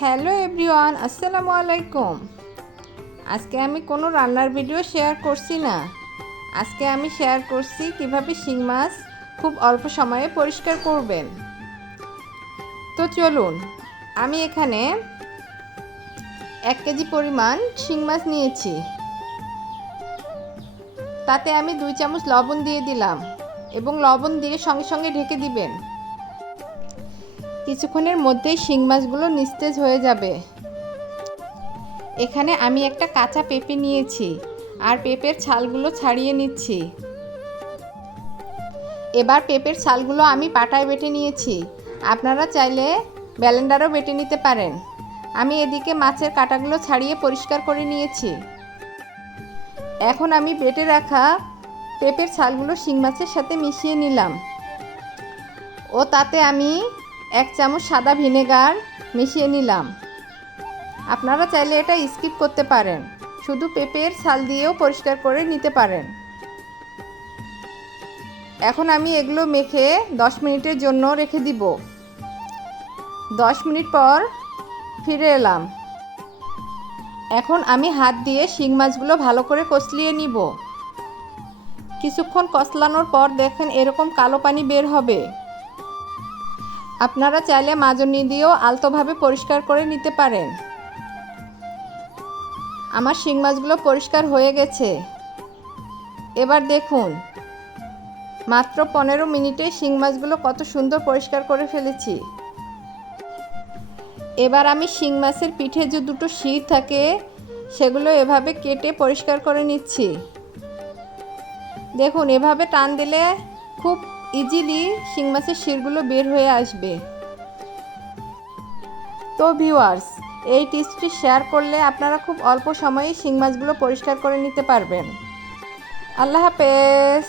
Hello everyone, আসসালামু আলাইকুম। আজকে আমি কোনো রান্নার ভিডিও শেয়ার করছি না। আজকে আমি শেয়ার করছি কিভাবে শিং মাছ খুব অল্প সময়ে পরিষ্কার করবেন। তো চলুন, আমি এখানে 1 কেজি পরিমাণ শিং মাছ নিয়েছি। তাতে আমি 2 চামচ লবণ দিয়ে দিলাম এবং লবণ দিয়ে সঙ্গে সঙ্গে ঢেকে দিবেন। কিছুক্ষণের মধ্যেই শিং মাছগুলো নিস্তেজ হয়ে যাবে। এখানে আমি একটা কাঁচা পেঁপে নিয়েছি আর পেঁপের ছালগুলো ছাড়িয়ে নিচ্ছি। এবার পেঁপের ছালগুলো আমি পাটায় বেটে নিয়েছি। আপনারা চাইলে ব্লেন্ডারেও বেটে নিতে পারেন। আমি এদিকে মাছের কাঁটাগুলো ছাড়িয়ে পরিষ্কার করে নিয়েছি। এখন আমি বেটে রাখা পেঁপের ছালগুলো শিং মাছের সাথে মিশিয়ে নিলাম ও তাতে আমি 1 চামচ সাদা ভিনেগার মিশিয়ে নিলাম। আপনারা চাইলে এটা স্কিপ করতে পারেন, শুধু পেঁপের ছাল দিয়েও পরিষ্কার করে নিতে পারেন। এখন আমি এগুলো মেখে 10 মিনিটের জন্য রেখে দিব। 10 মিনিট পর ফিরে এলাম। এখন আমি হাত দিয়ে শিং মাছগুলো ভালো করে কষলিয়ে নিব। কিছুক্ষণ কষলানোর পর দেখেন এরকম কালো পানি বের হবে। আপনারা চাইলে মাজনি দিয়েও আলতোভাবে পরিষ্কার করে নিতে পারেন। আমার শিং মাছগুলো পরিষ্কার হয়ে গেছে। এবার দেখুন, মাত্র 15 মিনিটে শিং মাছগুলো কত সুন্দর পরিষ্কার করে ফেলেছি। এবার আমি শিং মাছের পিঠে যে দুটো শির থাকে সেগুলো এভাবে কেটে পরিষ্কার করে নিচ্ছি। দেখুন, এভাবে টান দিলে খুব ইজিলি শিং মাছের শিরগুলো বের হয়ে আসবে। তো ভিউয়ার্স, এই টিপসটি শেয়ার করলে আপনারা খুব অল্প সময়ে শিং মাছগুলো পরিষ্কার করে নিতে পারবেন। আল্লাহ হাফেজ।